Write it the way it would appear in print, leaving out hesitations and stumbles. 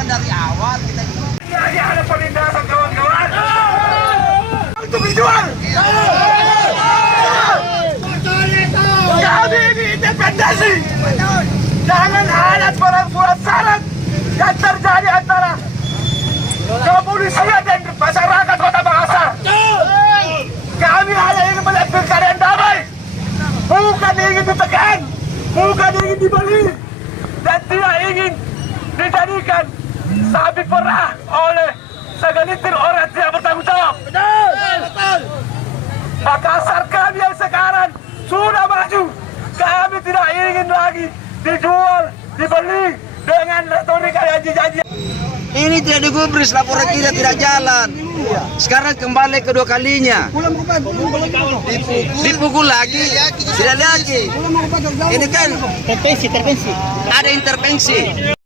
kan dari awal kita juga. Lagi ada penindasan kawan-kawan. Untuk dijual. Kami ini independensi. Jangan ada surat syarat yang terjadi antara kepolisian dan masyarakat Kota Makassar. Kami hanya ingin melihat pilkada yang damai, bukan ingin ditekan, bukan ingin dibeli, dan tidak ingin dijadikan sapi perah oleh segelintir orang yang tidak bertanggung jawab. Makassar kami yang sekarang sudah maju. Kami tidak ingin lagi dijual, dibeli dengan retorika janji-janji. Ini tidak digubris, laporan kita tidak jalan. Sekarang kembali kedua kalinya. Dipukul lagi, tidak lagi. Ini kan Intervensi. ada intervensi.